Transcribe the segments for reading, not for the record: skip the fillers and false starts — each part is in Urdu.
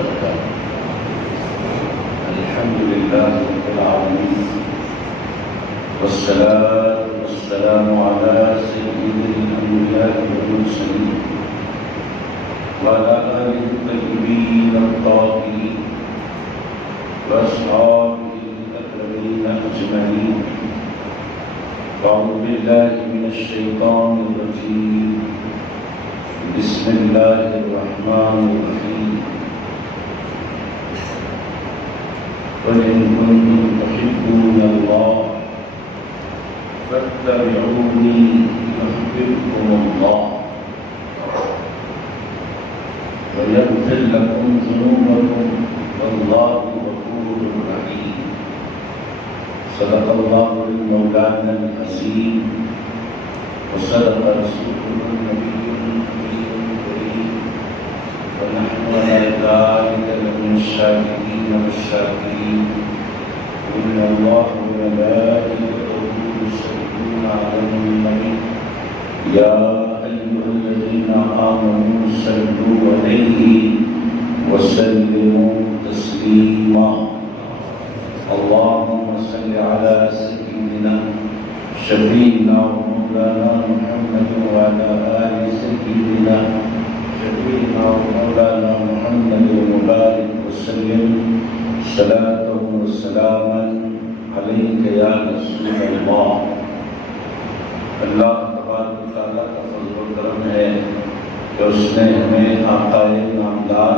وبركاته. الحمد لله رب العالمين، والصلاة والسلام على سيد الأنبياء والمرسلين وعلى آله الطيبين الطاهرين وأصحابه الأكرمين أجمعين. أعوذ بالله من الشيطان الرجيم. بسم الله الرحمن الرحيم. قل إن كنتم تحبون الله فاتبعوني يحببكم الله ويغفر لكم ذنوبكم والله غفور رحيم. صدق الله مولانا العظيم وصدق رسوله النبي الكريم، ونحن على ذلك لمن الشاهدين والشاكرين. إن الله وملائكته يصلون على النبي يا أيها الذين آمنوا صلوا عليه وسلموا تسليما. اللهم صل على سيدنا شفيعنا ومولانا محمد وعلى آل سيدنا شفيعنا ومولانا محمد وبارك وسلم صلاة وسلاما عليك يا رسول الله. اللہ تبارک و تعالیٰ کا فضل و کرم ہے کہ اس نے ہمیں آقائے نامدار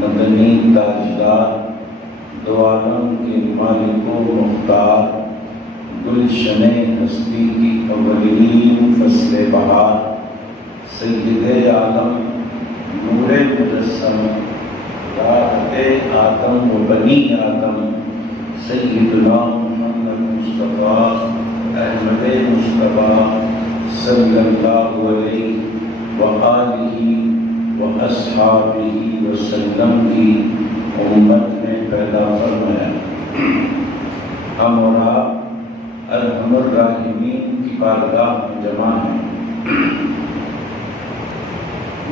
مدنی تاجدار دو عالم کے مالک و مختار گلشن ہستی کی اولین فصل بہار سید عالم نور مجسم راحت آدم و بنی آدم سیدنا محمد مصطفیٰ احمد مصطفیٰ صلی اللہ علیہ وآلہ واصحابہ وسلم کی امت میں پیدا فرمایا. ہم اور آپ ارحم الراحمین کی بارگاہ میں جمع ہیں.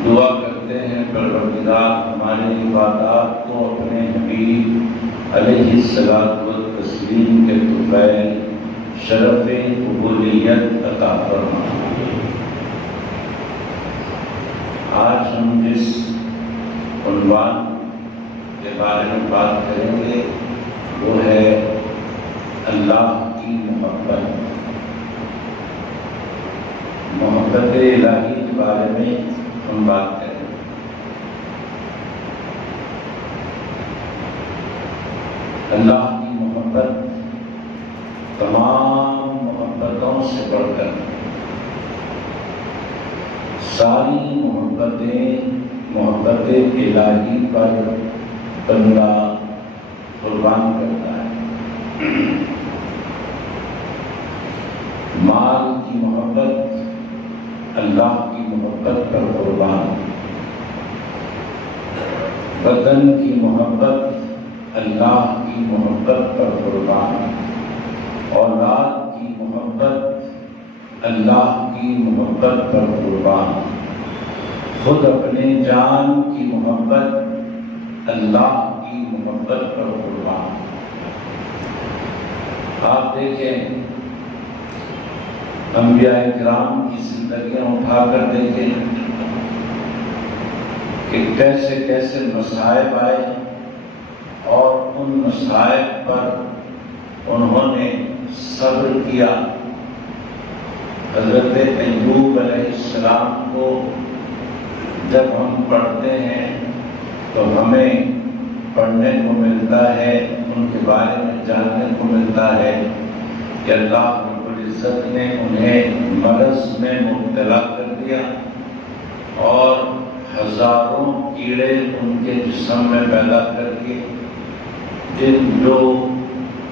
دعا کرتے ہیں پروردگار ہماری عبادات کو اپنے حبیب علیہ الصلاۃ والتسلیم کے طفیل شرف قبولیت عطا فرما. آج ہم جس عنوان کے بارے میں بات کریں گے وہ ہے اللہ کی محبت. محبت الہی کے بارے میں ہم بات کریں. اللہ کی محبت تمام محبتوں سے بڑھ کر ساری محبتیں محبت الہی پر بندہ قربان کرتا ہے. مال کی محبت اللہ کی محبت پر قربان، بدن کی محبت اللہ کی محبت پر قربان، اولاد کی محبت اللہ کی محبت پر قربان، خود اپنے جان کی محبت اللہ کی محبت پر قربان. آپ دیکھیں انبیاء کرام کی زندگیاں اٹھا کر دیکھیں کہ کیسے کیسے مصائب آئے اور ان مصائب پر انہوں نے صبر کیا. حضرت ایوب علیہ السلام کو جب ہم پڑھتے ہیں تو ہمیں پڑھنے کو ملتا ہے، ان کے بارے میں جاننے کو ملتا ہے کہ اللہ رب العزت نے انہیں مرض میں مبتلا کر دیا اور ہزاروں کیڑے ان کے جسم میں پیدا کر کے جو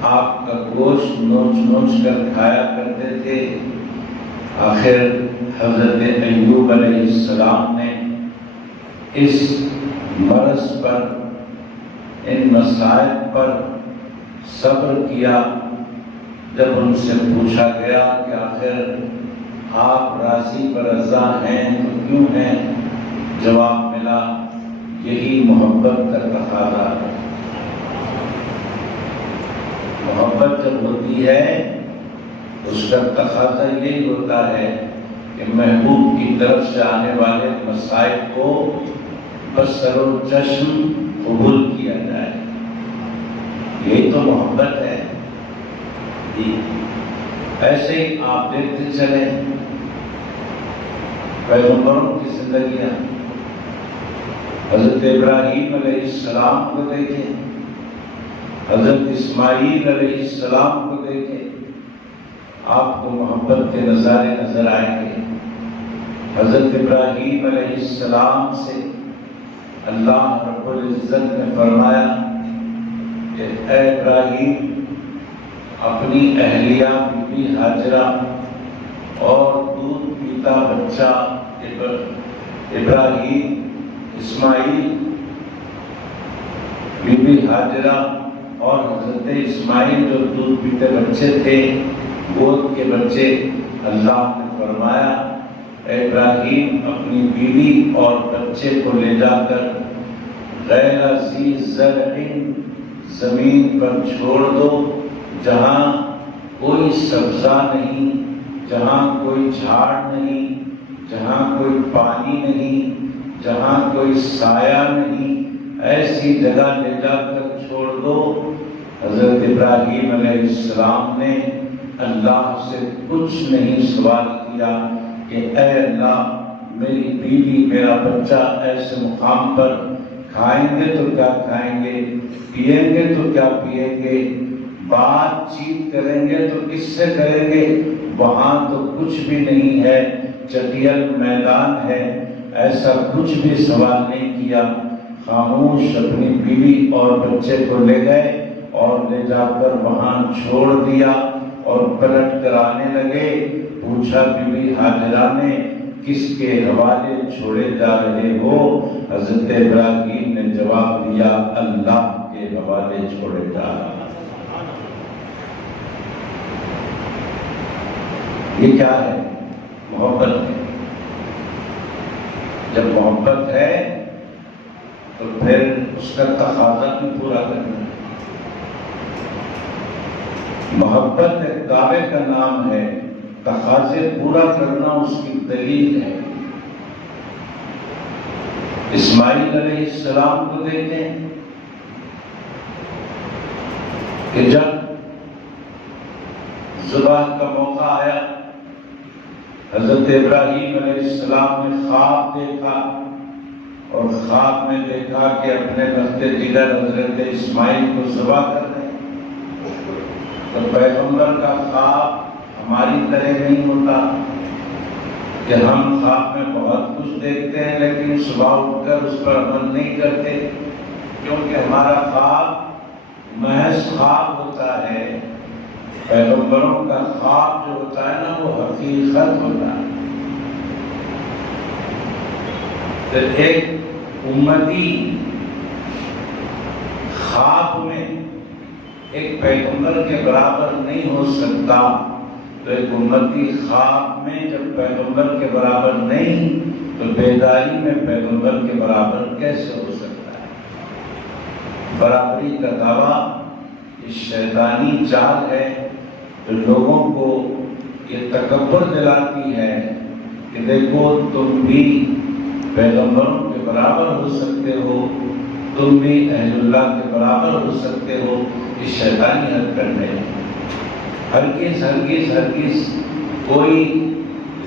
آپ کا گوشت نوچ نوچ کر کھایا کرتے تھے. آخر حضرت ایوب علیہ السلام نے اس مرض پر، ان مصائب پر صبر کیا. جب ان سے پوچھا گیا کہ آخر آپ راضی برضا ہیں تو کیوں ہیں، جواب ملا یہی محبت کا تقاضا ہے۔ محبت جب ہوتی ہے اس کا تقاضا یہی ہوتا ہے کہ محبوب کی طرف سے آنے والے مسائل کو بسر و چشم قبول کیا جائے، یہی تو محبت ہے۔ ایسے ہی آپ دیکھتے چلیں پیغمبروں کی زندگیاں، حضرت ابراہیم علیہ السلام کو دیکھیں، حضرت اسماعیل علیہ السلام کو دیکھیں، آپ کو محبت کے نظارے نظر آئیں گے۔ حضرت ابراہیم علیہ السلام سے اللہ رب العزت نے فرمایا کہ اے ابراہیم، اپنی اہلیہ بی بی ہاجرہ اور دودھ پیتا بچہ ابراہیم، اسماعیل، بی بی ہاجرہ اور حضرت اسماعیل جو دودھ پیتے بچے تھے، گود کے بچے، اللہ نے فرمایا اے ابراہیم، اپنی بیوی اور بچے کو لے جا کر غیر ذی زرع زمین پر چھوڑ دو، جہاں کوئی سبزہ نہیں، جہاں کوئی جھاڑ نہیں، جہاں کوئی پانی نہیں، جہاں کوئی سایہ نہیں، ایسی جگہ لے جا کر چھوڑ دو۔ حضرت ابراہیم علیہ السلام نے اللہ سے کچھ نہیں سوال کیا کہ اے اللہ، میری بیوی میرا بچہ ایسے مقام پر کھائیں گے تو کیا کھائیں گے، پیئیں گے تو کیا پیئیں گے، بات چیت کریں گے تو کس سے کریں گے، وہاں تو کچھ بھی نہیں ہے، چٹیل میدان ہے، ایسا کچھ بھی سوال نہیں کیا۔ خاموش اپنی بیوی اور بچے کو لے گئے اور لے جا کر وہاں چھوڑ دیا اور پلٹ کر آنے لگے۔ پوچھا بی بی ہاجرہ نے کس کے حوالے چھوڑے جا رہے ہو؟ حضرت ابراہیم نے جواب دیا اللہ کے حوالے چھوڑے جا رہا۔ یہ کیا ہے؟ محبت ہے۔ جب محبت ہے تو پھر اس کا تقاضا بھی پورا کرنا ہے۔ محبت ایک دعوے کا نام ہے، تقاضے پورا کرنا اس کی دلیل ہے۔ اسماعیل علیہ السلام کو دیکھیں کہ جب ذبح کا موقع آیا، حضرت ابراہیم علیہ السلام نے خواب دیکھا اور خواب میں دیکھا کہ اپنے بستے جگر حضرت اسماعیل کو ذبح کر دیں۔ تو پیغمبر کا خواب ہماری طرح نہیں ہوتا کہ ہم خواب میں بہت کچھ دیکھتے ہیں لیکن صبح اٹھ کر اس پر عمل نہیں کرتے، کیونکہ ہمارا خواب محض خواب ہوتا ہے۔ پیغمبروں کا خواب جو ہوتا ہے نا وہ حقیقت ہوتا ہے۔ تو ایک امتی خواب میں ایک پیغمبر کے برابر نہیں ہو سکتا، تو ایک امتی خواب میں جب پیغمبر کے برابر نہیں تو بیداری میں پیغمبر کے برابر کیسے ہو سکتا ہے؟ برابری کا دعویٰ یہ شیطانی چال ہے جو لوگوں کو یہ تکبر دلاتی ہے کہ دیکھو تم بھی پیغمبروں کے برابر ہو سکتے ہو، تم بھی اہل اللہ کے برابر ہو سکتے ہو۔ یہ شیطانی حرکت ہے۔ ہرگز کوئی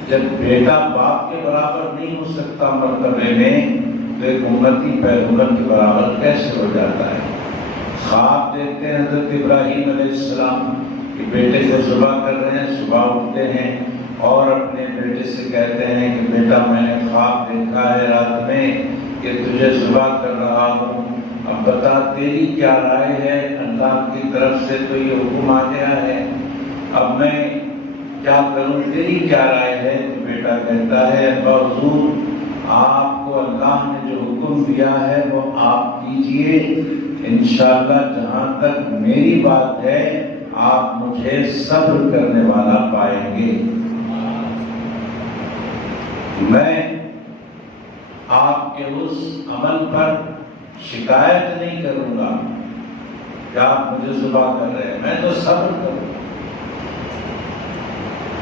جب بیٹا باپ کے برابر نہیں ہو سکتا مرتبے میں تو ایک امتی پیغمبر کے برابر کیسے ہو جاتا ہے؟ خواب دیکھتے ہیں حضرت ابراہیم علیہ السلام کہ بیٹے کو ذبح کر رہے ہیں، صبح اٹھتے ہیں اور اپنے بیٹے سے کہتے ہیں کہ بیٹا میں نے خواب دیکھا ہے رات میں کہ تجھے ذبح کر رہا ہوں، اب بتا تیری کیا رائے ہے؟ اللہ کی طرف سے تو یہ حکم آ گیا ہے، اب میں کیا کروں، تیری کیا رائے ہے؟ تو بیٹا کہتا ہے ابا حضور آپ کو اللہ نے جو حکم دیا ہے وہ آپ کیجئے، انشاءاللہ جہاں تک میری بات ہے آپ مجھے صبر کرنے والا پائیں گے۔ میں آپ کے اس عمل پر شکایت نہیں کروں گا کہ آپ مجھے ذبح کر رہے ہیں، میں تو صبر کروں گا۔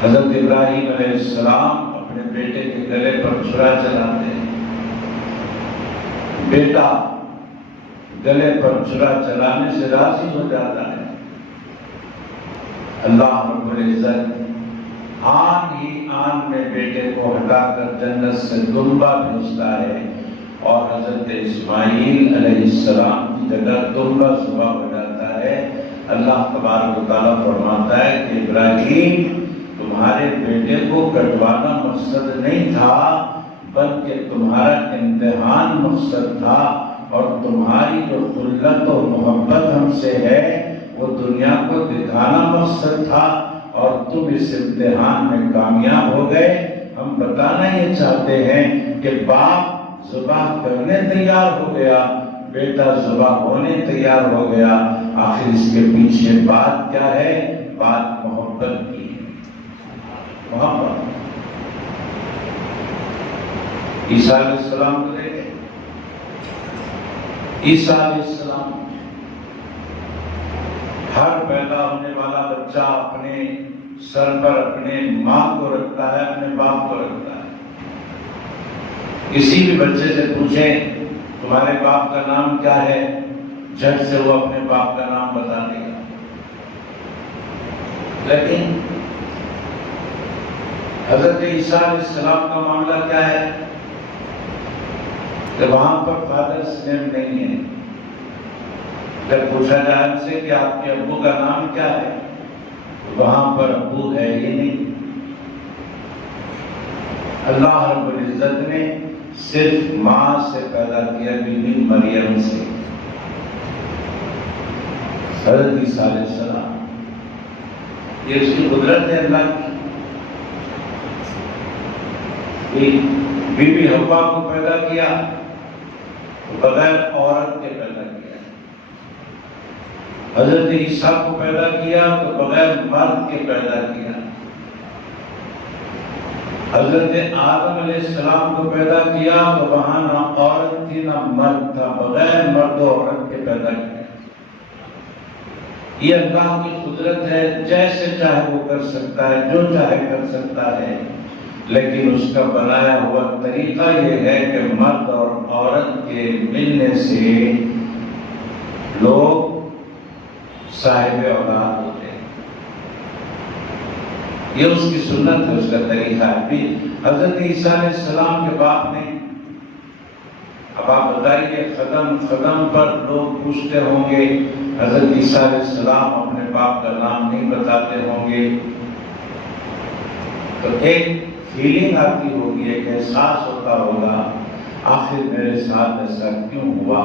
حضرت ابراہیم علیہ السلام اپنے بیٹے کے گلے پر چھرا چلاتے ہیں، بیٹا گلے پر چھرا چلانے سے راضی ہو جاتا ہے۔ اللہ رب العزت آن ہی آن میں بیٹے کو ہٹا کر جنت سے دمبا بھیجتا ہے، اور حضرت اسماعیل علیہ السلام کی جگہ دمبا ذبح ہو جاتا ہے۔ اللہ تبارک و تعالیٰ فرماتا ہے کہ ابراہیم، تمہارے بیٹے کو کٹوانا مقصد نہیں تھا، بلکہ تمہارا امتحان مقصد تھا، اور تمہاری جو خلت و محبت ہم سے ہے وہ دنیا کو دکھانا مقصد تھا، اور تم اس امتحان میں کامیاب ہو گئے۔ ہم بتانا یہ چاہتے ہیں کہ باپ ذبح کرنے تیار ہو گیا، بیٹا ذبح ہونے تیار ہو گیا، آخر اس کے پیچھے بات کیا ہے؟ بات محبت کی ہے، محبت۔ عیسیٰ علیہ السلام کو دیکھیں، عیسیٰ علیہ السلام ہر پیدا ہونے والا بچہ اپنے سر پر اپنے ماں کو رکھتا ہے، اپنے باپ کو رکھتا ہے۔ کسی بھی بچے سے پوچھیں تمہارے باپ کا نام کیا ہے، جھٹ سے وہ اپنے باپ کا نام بتا دے گا۔ لیکن حضرت عیسیٰ علیہ السلام کا معاملہ کیا ہے کہ وہاں پر فادرس نیم نہیں ہے۔ جب پوچھا جائے ان سے کہ آپ کے ابو کا نام کیا ہے، وہاں پر ابو ہے ہی نہیں۔ اللہ رب العزت نے صرف ماں سے پیدا کیا، بی بی مریم سے، حضرت عیسیٰ علیہ السلام۔ یہ اس کی قدرت ہے اللہ کی۔ بی بی حوا کو پیدا کیا تو بغیر عورت کے پیدا کیا، حضرت عیسیٰ کو پیدا کیا تو بغیر مرد کے پیدا کیا، حضرت آدم علیہ السلام کو پیدا کیا تو وہاں نہ عورت تھی نہ مرد تھا، بغیر مرد و عورت کے پیدا کیا۔ یہ اللہ کی قدرت ہے، جیسے چاہے وہ کر سکتا ہے، جو چاہے کر سکتا ہے، لیکن اس کا بنایا ہوا طریقہ یہ ہے کہ مرد اور عورت کے ملنے سے لوگ صاحب اولاد ہوتے ہیں۔ یہ اس کی سنت ہے، اس کا طریقہ ہے۔ بھی حضرت عیسیٰ علیہ السلام کے باپ نے، اب آپ بتائیے قدم قدم پر لوگ پوچھتے ہوں گے، حضرت عیسیٰ علیہ السلام اپنے باپ کا نام نہیں بتاتے ہوں گے، تو ایک فیلنگ آتی ہوگی، ایک احساس ہوتا ہوگا، آخر میرے ساتھ ایسا کیوں ہوا؟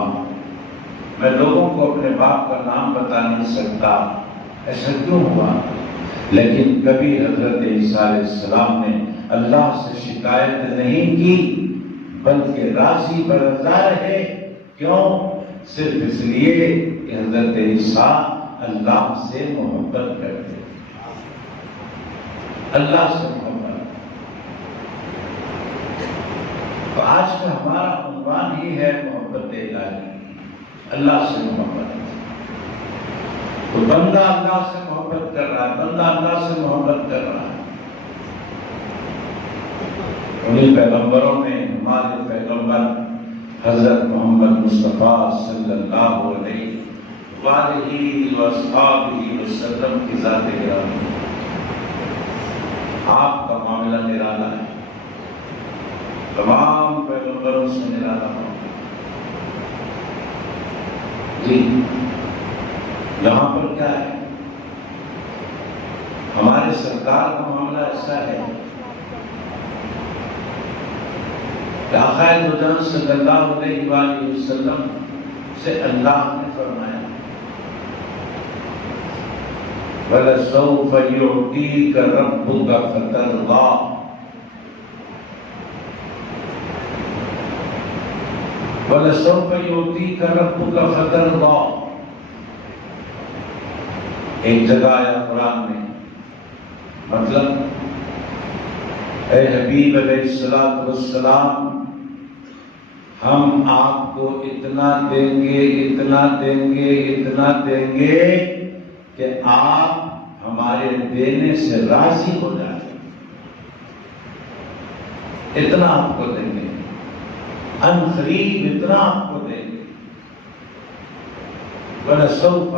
میں لوگوں کو اپنے باپ کا نام بتا نہیں سکتا، ایسا کیوں ہوا؟ لیکن کبھی حضرت عیسیٰ علیہ السلام نے اللہ سے شکایت نہیں کی، بلکہ راضی برضا رہے۔ کیوں؟ صرف اس لیے کہ حضرت عیسیٰ اللہ سے محبت کرتے، اللہ سے محبت۔ تو آج کا ہمارا عنوان ہی ہے محبت الہی، اللہ سے محبت۔ تو بندہ اللہ سے محبت کر رہا ہے، بندہ اللہ سے محبت کر رہا ہے۔ انہیں پیغمبروں میں ہمارے پیغمبر حضرت محمد مصطفیٰ صلی اللہ علیہ وآلہ وصحبہ وسلم کی ذات گرامی، آپ کا معاملہ نرالا ہے، تمام پیغمبروں سے نرالا ہو۔ جی یہاں پر کیا ہے؟ ہمارے سرکار کا معاملہ ایسا ہے کہ آقا دو جہاں صلی اللہ علیہ وآلہ وسلم سے اللہ نے فرمایا وَلَسَوْفَ يُعْطِيكَ رَبُّكَ فَتَرْضَىٰ، وَلَسَوْفَ يُعْطِيكَ رَبُّكَ فَتَرْضَىٰ۔ ایک جگہ آیا قرآن میں، مطلب اے حبیب علیہ السلام ہم آپ کو اتنا دیں گے، اتنا دیں گے، اتنا دیں گے کہ آپ ہمارے دینے سے راضی ہو جائیں، اتنا آپ کو دیں گے، ان قریب اتنا آپ کو دیں گے۔ وَلَسَوْفَ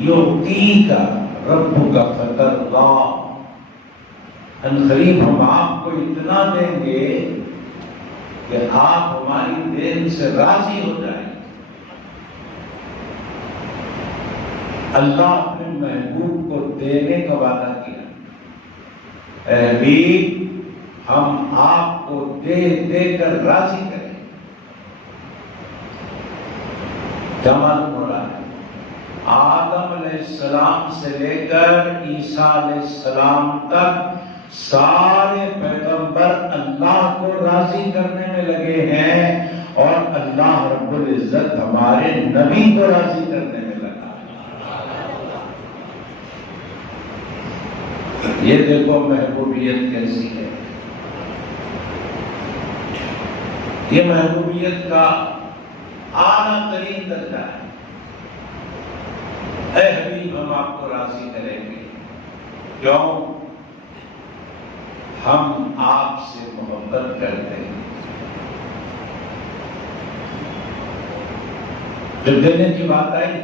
يُعْطِيكَ رَبُّكَ فَتَرْضَىٰ، ان قریب ہم آپ کو اتنا دیں گے کہ آپ ہماری دین سے راضی ہو جائیں۔ اللہ اپنے محبوب کو دینے کا وعدہ کیا، اے حبیب ہم آپ کو دے دے کر راضی کریں۔ کیا معلوم ہو رہا ہے؟ آدم علیہ السلام سے لے کر عیسیٰ علیہ السلام تک سارے پیغمبر اللہ کو راضی کرنے میں لگے ہیں، اور اللہ رب العزت ہمارے نبی کو راضی کرنے میں لگا۔ یہ دیکھو محبوبیت کیسی ہے، یہ محبوبیت کا اعلیٰ ترین درجہ ہے۔ اے حبیب ہم آپ کو راضی کریں گے، کیوں؟ ہم آپ سے محبت کرتے ہیں۔ جب دینے کی بات آئی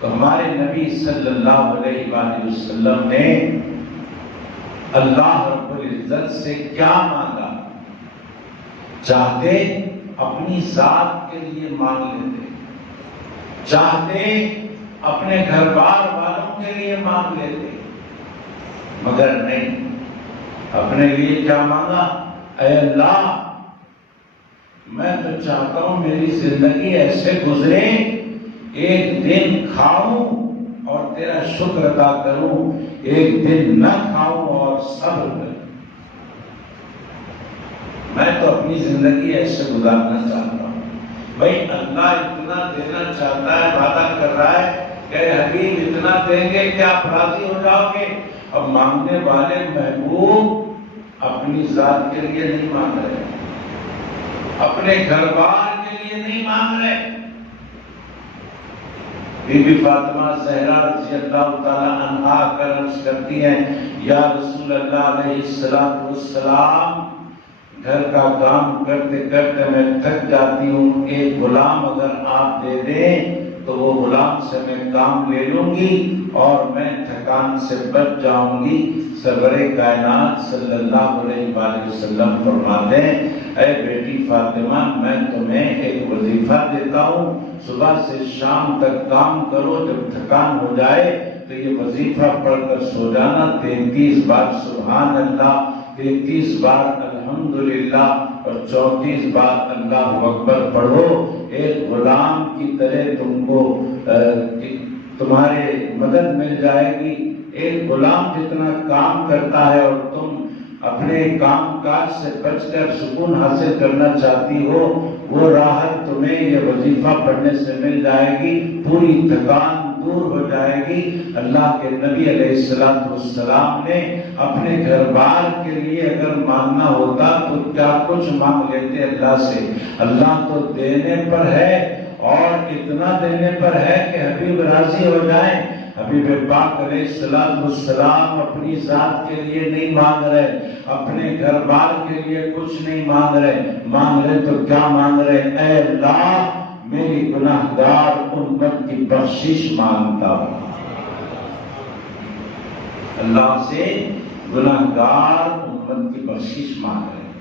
تو ہمارے نبی صلی اللہ علیہ وآلہ وسلم نے اللہ رب العزت سے کیا مانگا؟ چاہتے اپنی ذات کے لیے مانگ لیتے، چاہتے اپنے گھر بار والوں کے لیے مانگ لیتے، مگر نہیں، اپنے لیے کیا مانگا؟ اے اللہ میں تو چاہتا ہوں میری زندگی ایسے گزرے، ایک دن کھاؤں اور تیرا شکر ادا کروں، ایک دن نہ کھاؤں اور صبر کروں۔ میں تو اپنی زندگی ایسے گزارنا چاہتا ہوں۔ بھائی اللہ اتنا دینا چاہتا ہے، وعدہ کر رہا ہے کہ حبیب اتنا دیں گے کہ آپ راضی ہو جاؤ گے۔ اب مانگنے والے محبوب اپنی ذات کے لیے نہیں مانگ رہے، اپنے گھر بار کے لیے نہیں مانگ رہے۔ بی بی فاطمہ زہرا رضی اللہ تعالی عنہا عرض کرتی ہیں، یا رسول اللہ علیہ السلام گھر کا کام کرتے کرتے میں تھک جاتی ہوں، ایک غلام اگر آپ دے دیں تو وہ غلام سے میں کام لے لوں گی اور میں تھکان سے بچ جاؤں گی۔ سرور کائنات صلی اللہ علیہ وآلہ وسلم فرماتے ہیں، اے بیٹی فاطمہ میں تمہیں ایک وظیفہ دیتا ہوں، صبح سے شام تک کام کرو، جب تھکان ہو جائے تو یہ وظیفہ پڑھ کر سو جانا، 33 بار سبحان اللہ، 33 بار الحمدللہ اور 34 بار اللہ اکبر پڑھو۔ ایک غلام کی طرح تم کو تمہارے مدد مل جائے گی۔ ایک غلام جتنا کام کرتا ہے اور تم اپنے کام کاج سے بچ کر سکون حاصل کرنا چاہتی ہو، وہ راحت تمہیں یہ وظیفہ پڑھنے سے مل جائے گی، پوری تھکان دور ہو جائے گی۔ اللہ کے نبی علیہ السلام نے اپنے گھر بار کے لیے اگر مانگنا ہوتا تو کیا کچھ مانگ لیتے اللہ سے۔ اللہ تو دینے پر ہے اور اتنا دینے پر ہے کہ حبیب راضی ہو جائیں۔ حبیب پاک علیہ السلام اپنی ذات کے لیے نہیں مانگ رہے، اپنے گھر بار کے لیے کچھ نہیں مانگ رہے تو کیا مانگ رہے؟ اے اللہ میری گناہگار امت کی بخشش مانگتا ہوں۔ اللہ سے گناہگار امت کی بخشش مانگ رہے ہیں،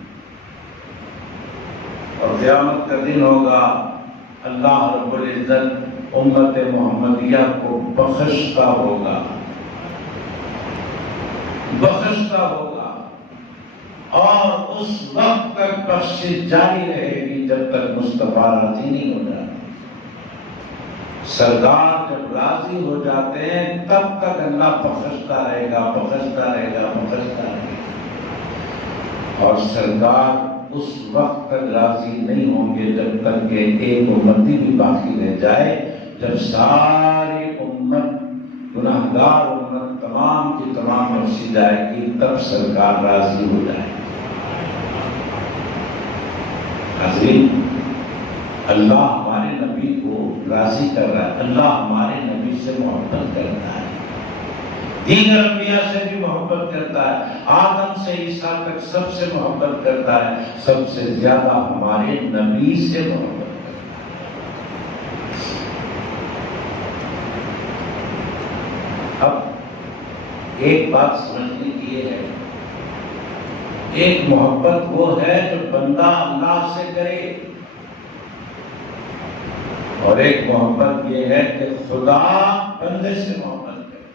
اور قیامت کا دن ہوگا اللہ رب العزت امت محمدیہ کو بخشتا ہوگا اور اس وقت تک بخشش جاری رہے گی جب تک مصطفیٰ راضی نہیں ہو جاتا۔ سردار جب راضی ہو جاتے ہیں تب تک اللہ بخشتا رہے گا اور سردار اس وقت تک راضی نہیں ہوں گے جب تک کہ ایک امتی بھی باقی رہ جائے۔ جب ساری امت گناہگار امت تمام کی تمام بخشی جائے گی تب سرکار راضی ہو جائے گی۔ حاضرین، اللہ ہمارے نبی کو راضی کر رہا ہے، اللہ ہمارے نبی سے محبت کرتا ہے، دیگر انبیاء سے بھی محبت کرتا ہے، آدم سے عیسیٰ تک سب سے محبت کرتا ہے، سب سے زیادہ ہمارے نبی سے محبت کرتا ہے۔ اب ایک بات سمجھنے کی یہ ہے، ایک محبت وہ ہے جو بندہ اللہ سے کرے، اور ایک محبت یہ ہے کہ خدا بندے سے محبت کرے،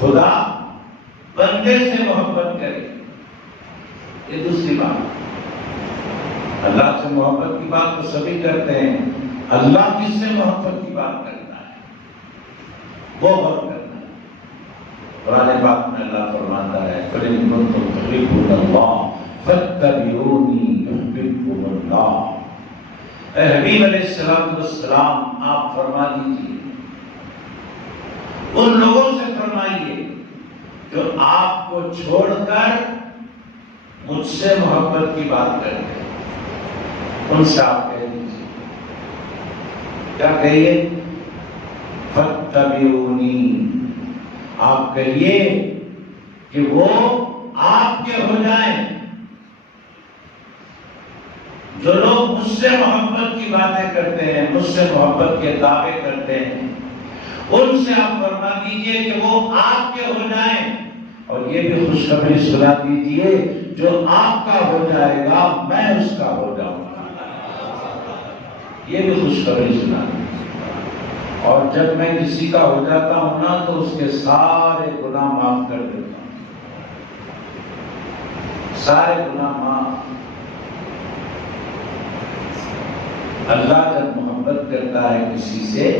خدا بندے سے محبت کرے، یہ دوسری بات۔ اللہ سے محبت کی بات تو سبھی کرتے ہیں، اللہ کس سے محبت کی بات کرتا ہے وہ غور کرتا ہے۔ قرآن پاک میں اللہ فرماتا ہے فَإِن كُنتُمْ تُحِبُّونَ اللَّهَ فَاتَّبِعُونِي يُحْبِبْكُمُ اللَّهُ۔ اے حبیب علیہ السلام، آپ فرما دیجیے، ان لوگوں سے فرمائیے جو آپ کو چھوڑ کر مجھ سے محبت کی بات کرتے ہیں، ان سے آپ کہہ دیجیے، کیا کہیے؟ فَاتَّبِعُونِي، آپ کہیے کہ وہ آپ کے ہو جائیں۔ جو لوگ مجھ سے محبت کی باتیں کرتے ہیں، مجھ سے محبت کے دعوے کرتے ہیں، ان سے آپ فرما دیجئے کہ وہ آپ کے ہو جائیں، اور یہ بھی خوشخبری سنا دیجئے جو آپ کا ہو جائے گا میں اس کا ہو جاؤں گا، یہ بھی خوشخبری سنا دیجئے۔ اور جب میں کسی کا ہو جاتا ہوں نا تو اس کے سارے گناہ معاف کر دیتا ہوں، سارے گناہ معاف۔ اللہ جب محبت کرتا ہے کسی سے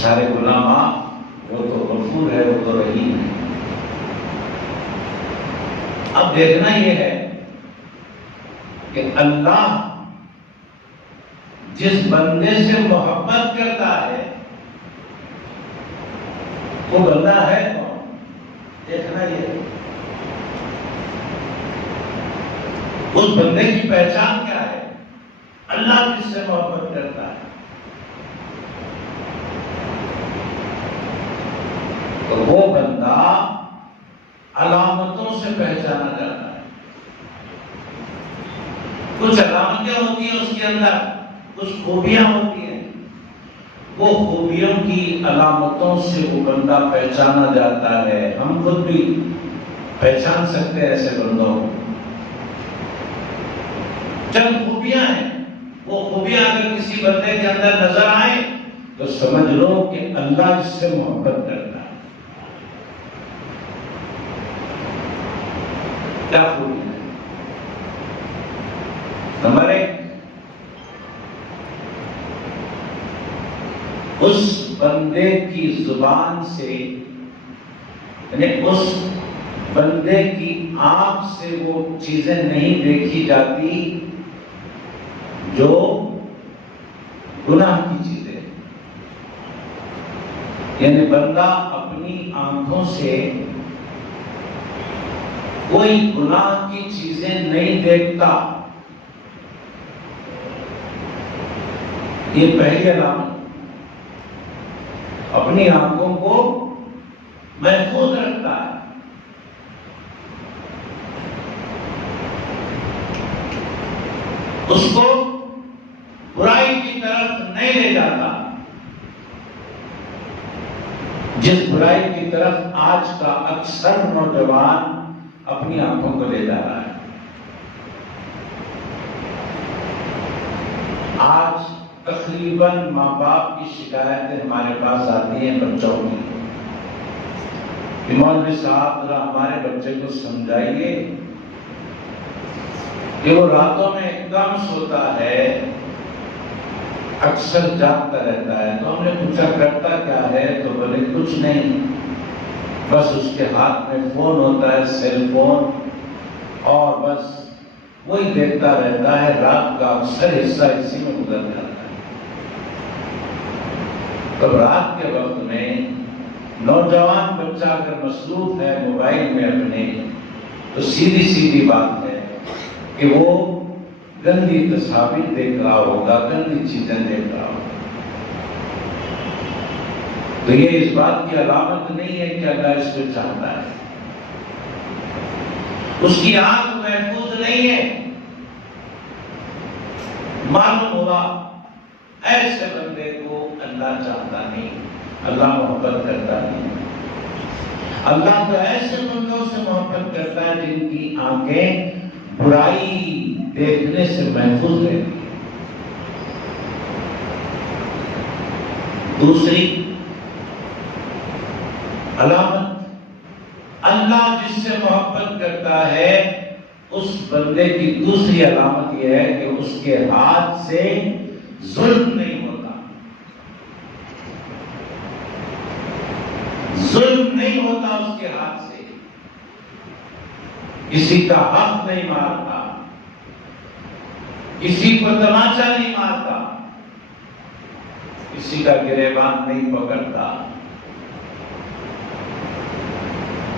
سارے گناہ معاف، وہ تو غفور ہے، وہ تو رحیم ہے۔ اب دیکھنا یہ ہے کہ اللہ جس بندے سے محبت کرتا ہے وہ بندہ ہے کون؟ دیکھنا یہ ہے، اس بندے کی پہچان کیا ہے؟ اللہ جس سے محبت کرتا ہے تو وہ بندہ علامتوں سے پہچانا جاتا ہے۔ کچھ علامتیں ہوتی ہیں اس کے اندر، کچھ خوبیاں ہوتی ہیں، وہ خوبیوں کی علامتوں سے وہ بندہ پہچانا جاتا ہے۔ ہم خود بھی پہچان سکتے ہیں ایسے بندوں کو۔ چند خوبیاں ہیں، وہ خوبیاں اگر کسی بندے کے اندر نظر آئیں تو سمجھ لو کہ اللہ اس سے محبت کرتا ہے۔ کیا خوبی ہے؟ نمبر ایک، اس بندے کی زبان سے، یعنی اس بندے کی آنکھ سے وہ چیزیں نہیں دیکھی جاتی جو گناہ کی چیزیں، یعنی بندہ اپنی آنکھوں سے کوئی گناہ کی چیزیں نہیں دیکھتا، یہ پہلی علامت۔ اپنی آنکھوں کو محفوظ رکھتا ہے، اس کو برائی کی طرف نہیں لے جاتا، جس برائی کی طرف آج کا اکثر نوجوان اپنی آنکھوں کو لے جا رہا ہے۔ آج تقریباً ماں باپ کی شکایتیں ہمارے پاس آتی ہیں بچوں کی کہ مولوی صاحب ذرا ہمارے بچے کو سمجھائیے کہ وہ راتوں میں کم سوتا ہے، اکثر جاگتا رہتا ہے۔ تو ہم نے پوچھا کرتا کیا ہے؟ تو بولے کچھ نہیں، بس اس کے ہاتھ میں فون ہوتا ہے، سیل فون، اور بس وہی دیکھتا رہتا ہے، رات کا اکثر حصہ اسی میں گزر جاتا ہے۔ تو رات کے وقت میں نوجوان بچہ اگر مصروف ہے موبائل میں اپنے، تو سیدھی سیدھی بات ہے کہ وہ گندی تصاویر دیکھ رہا ہوگا، گندی چیزیں دیکھ رہا ہوگا، تو یہ اس بات کی علامت نہیں ہے کہ اللہ اس کو چاہتا ہے. اس کی آنکھ محفوظ نہیں ہے. معلوم ہوا ایسے بندے کو اللہ چاہتا نہیں، اللہ محبت کرتا نہیں. اللہ تو ایسے بندوں سے محبت کرتا ہے جن کی آنکھیں برائی دیکھنے سے محفوظ رہتی ہیں. دوسری علامت، اللہ جس سے محبت کرتا ہے اس بندے کی دوسری علامت یہ ہے کہ اس کے ہاتھ سے ظلم نہیں ہوتا. ظلم نہیں ہوتا اس کے ہاتھ سے. کسی کا حق نہیں مارتا، کسی کو تماچا نہیں مارتا، کسی کا گریبان نہیں پکڑتا،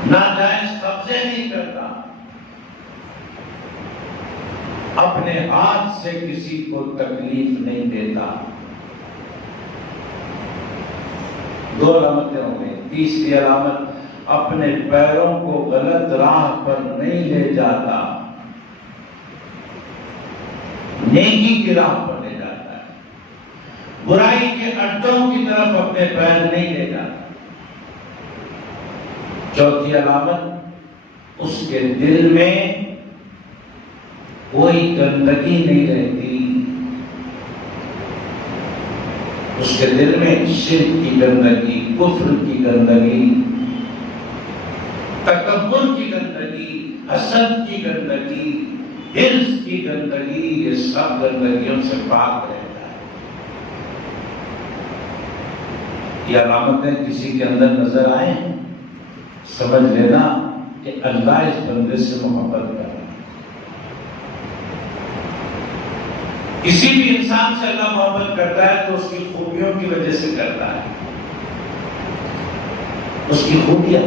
ناجائز قبضے نہیں کرتا، اپنے ہاتھ سے کسی کو تکلیف نہیں دیتا. دو علامتیں ہو گئی. تیسری علامت، اپنے پیروں کو غلط راہ پر نہیں لے جاتا، نیکی کی راہ پر لے جاتا ہے. برائی کے اڈوں کی طرف اپنے پیر نہیں لے جاتا. چوتھی علامت، اس کے دل میں کوئی گندگی نہیں رہتی. اس کے دل میں شرک کی گندگی، کفر کی گندگی، تکبر کی گندگی، حسد کی گندگی، حرص کی گندگی، یہ سب گندگیوں سے پاک رہتا ہے. یہ علامتیں کسی کے اندر نظر آئیں سمجھ لینا کہ اللہ اس بندے سے محبت کر رہا ہے. کسی بھی انسان سے اللہ محبت کرتا ہے تو اس کی خوبیوں کی وجہ سے کرتا ہے. اس کی خوبیاں.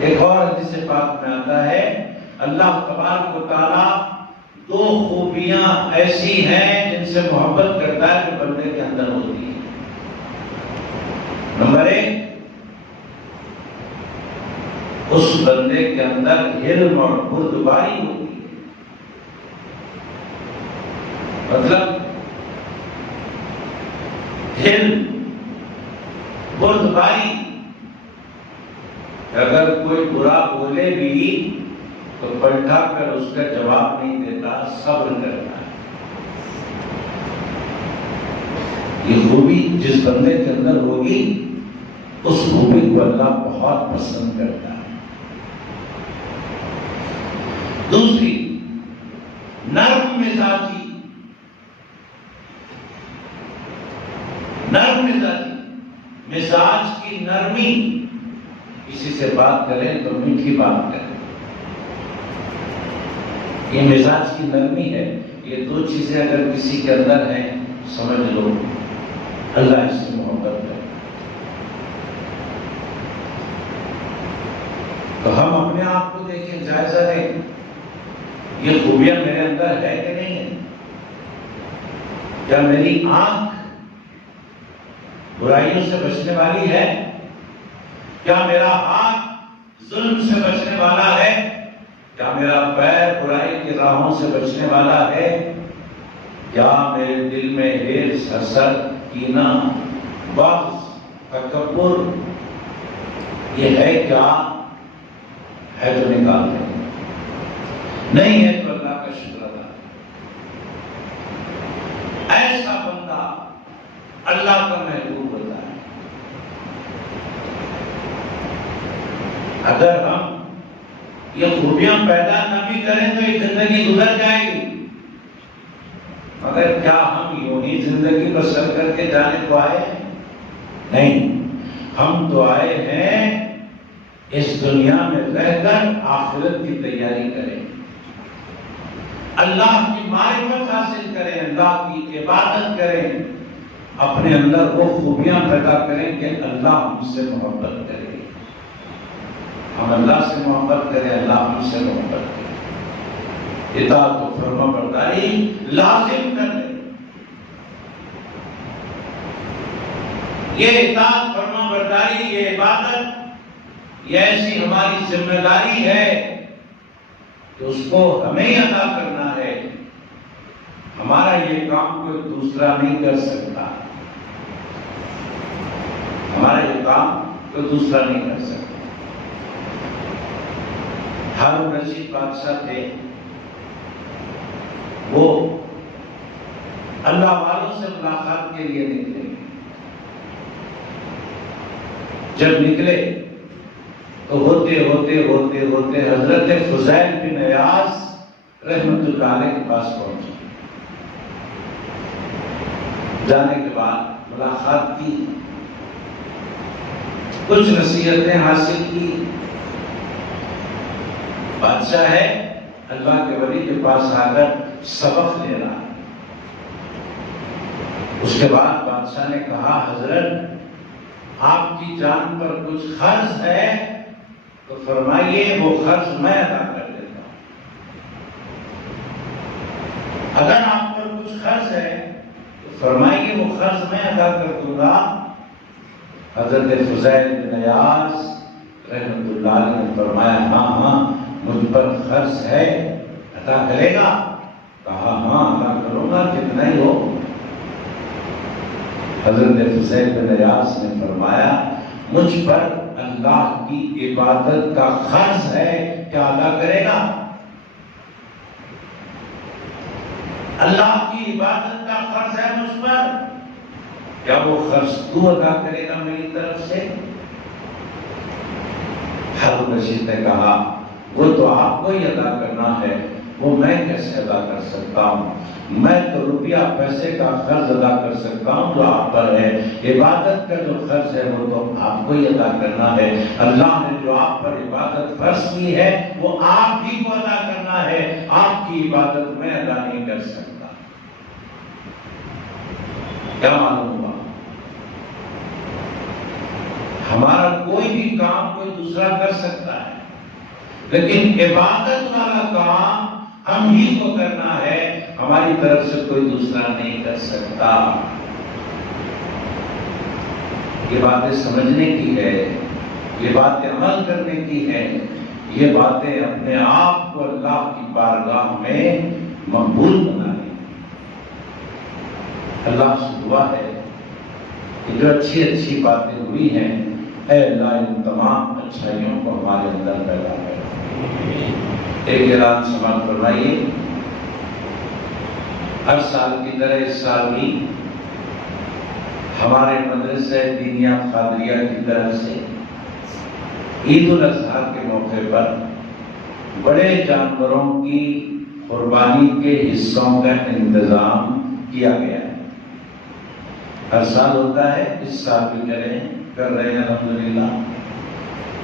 ایک اور حدیث پاک میں آتا ہے اللہ تبارک و تعالی دو خوبیاں ایسی ہیں جن سے محبت کرتا ہے جو بندے کے اندر ہوتی ہے. نمبر ایک، اس بندے کے اندر حلم اور بردباری ہوتی ہے. مطلب حلم، بردباری. اگر کوئی برا بولے بھی تو پلٹا کر اس کا جواب نہیں دیتا، صبر کرتا ہے. یہ خوبی جس بندے کے اندر ہوگی اس خوبی کو اللہ بہت پسند کرتا ہے. دوسری، نرم مزاجی. نرم مزاجی، مزاج کی نرمی. کسی سے بات کریں تو میٹھی بات کریں. یہ مزاج کی نرمی ہے. یہ دو چیزیں اگر کسی کے اندر ہیں سمجھ لو اللہ اس سے محبت کرے. تو ہم اپنے آپ کو دیکھیں، جائزہ لیں، یہ خوبیاں میرے اندر ہے کہ نہیں ہے؟ کیا میری آنکھ برائیوں سے بچنے والی ہے؟ کیا میرا ہاتھ ظلم سے بچنے والا ہے؟ کیا میرا پیر برائی کی راہوں سے بچنے والا ہے؟ کیا میرے دل میں حرص، حسد، کینہ، بغض، تکبر یہ ہے؟ کیا ہے جو نکال دیں؟ نہیں ہے تو اللہ کا شکر ادا. ایسا بندہ اللہ کا محبوب ہوتا ہے. اگر ہم یہ خوبیاں پیدا نہ بھی کریں تو یہ زندگی گزر جائے گی. مگر کیا ہم یوں ہی زندگی بسر کر کے جانے کو آئے ہیں؟ نہیں، ہم تو آئے ہیں اس دنیا میں رہ کر آخرت کی تیاری کریں، اللہ کی معرفت حاصل کریں، اللہ کی عبادت کریں، اپنے اندر وہ خوبیاں پیدا کریں کہ اللہ ہم سے محبت کرے. ہم اللہ سے محبت کریں، اللہ ہم سے محبت کرے، اطاعت و فرما برداری لازم کر لیں۔ یہ اطاعت فرما برداری، یہ عبادت، یہ ایسی ہماری ذمہ داری ہے کہ اس کو ہمیں ہی ادا کرنا ہے۔ ہمارا یہ کام کوئی دوسرا نہیں کر سکتا، ہمارا یہ کام کوئی دوسرا نہیں کر سکتا۔ ہارون رشید بادشاہ تھے، وہ اللہ والوں سے ملاقات کے لیے نکلے۔ جب نکلے تو ہوتے ہوتے ہوتے ہوتے حضرت فضیل بن عیاض رحمت اللہ علیہ کے پاس پہنچے۔ جانے کے بعد ملاقات کی، کچھ نصیحتیں حاصل کی۔ بادشاہ ہے، اللہ کے ولی کے پاس آ کر سبق لے رہا۔ اس کے بعد بادشاہ نے کہا، حضرت آپ کی جان پر کچھ قرض ہے تو فرمائیے، وہ قرض میں ادا کر دیتا ہوں۔ اگر آپ پر کچھ قرض ہے تو فرمائیے، وہ قرض میں ادا کر دوں گا۔ حضرت فضیل بن عیاض رحمت اللہ علیہ نے فرمایا، ہاں ہاں مجھ پر قرض ہے، ادا کرے گا؟ کہا ہاں ادا کروں گا، کتنا ہی ہو۔ حضرت فضیل بن عیاض نے فرمایا، مجھ پر اللہ کی عبادت کا قرض ہے، کیا ادا کرے گا؟ اللہ کی عبادت کا قرض ہے مجھ پر، کیا وہ قرض تو ادا کرے گا میری طرف سے؟ ہارون رشید نے کہا، وہ تو آپ کو ہی ادا کرنا ہے، وہ میں کیسے ادا کر سکتا ہوں؟ میں تو روپیہ پیسے کا قرض ادا کر سکتا ہوں جو آپ پر ہے، عبادت کا جو قرض ہے وہ تو آپ کو ہی ادا کرنا ہے۔ اللہ نے جو آپ پر عبادت فرض کی ہے وہ آپ ہی کو ادا کرنا ہے، آپ کی عبادت میں ادا نہیں کر سکتا۔ کیا معلوم ہوا؟ ہمارا کوئی بھی کام کوئی دوسرا کر سکتا ہے، لیکن عبادت والا کام ہم ہی کو کرنا ہے، ہماری طرف سے کوئی دوسرا نہیں کر سکتا۔ یہ باتیں سمجھنے کی ہے، یہ باتیں عمل کرنے کی ہے، یہ باتیں اپنے آپ کو اللہ کی بارگاہ میں مقبول بنانے کی۔ اللہ سے دعا ہے کہ جو اچھی اچھی باتیں ہوئی ہیں، اے اللہ ان تمام اچھائیوں کو ہمارے اندر پیدا کر۔ ایک اعلان سماعت فرمائیے، ہر سال کی طرح اس سال بھی ہمارے مدرسہ دینیہ قادریہ کی طرف سے عید الاضحیٰ کے موقع پر بڑے جانوروں کی قربانی کے حصوں کا انتظام کیا گیا ہے۔ ہر سال ہوتا ہے، اس سال بھی کر رہے ہیں الحمدللہ۔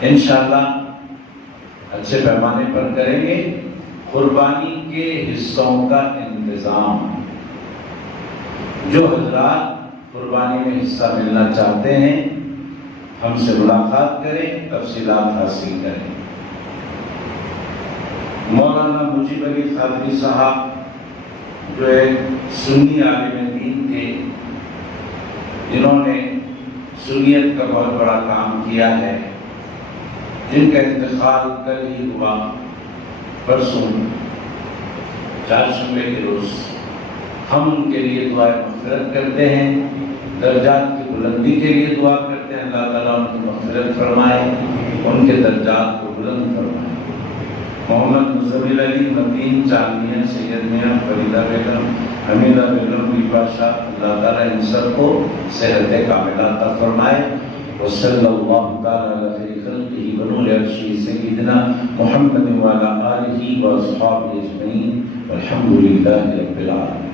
انشاءاللہ اچھے پیمانے پر کریں گے۔ قربانی کے حصوں کا انتظام، جو حضرات قربانی میں حصہ ملنا چاہتے ہیں ہم سے ملاقات کریں، تفصیلات حاصل کریں۔ مولانا مجیب علی قادری صاحب جو ایک سنی عالم دین تھے، جنہوں نے سنیت کا بہت بڑا کام کیا ہے، جن کا انتقال کل ہی ہوا، پرسوں چہارشنبے کے روز۔ ہم ان کے لیے دعائے مغفرت کرتے ہیں، درجات کی بلندی کے لیے دعا کرتے ہیں، اللہ تعالیٰ ان کی مغفرت فرمائے، ان کے درجات کو بلند فرمائے۔ محمد مزمل علی مدین چاندنیہ، سید میاں فریدہ بیگم، حمیدہ بیگم، بیبا شاہ، اللہ تعالیٰ ان سب کو صحت کاملہ عطا فرمائے۔ وصلی اللہ تعالیٰ علی خیر خلقہ ونور عرشہ سیدنا محمد وعلی آلہ واصحابہ اجمعین والحمد للہ رب العالمین۔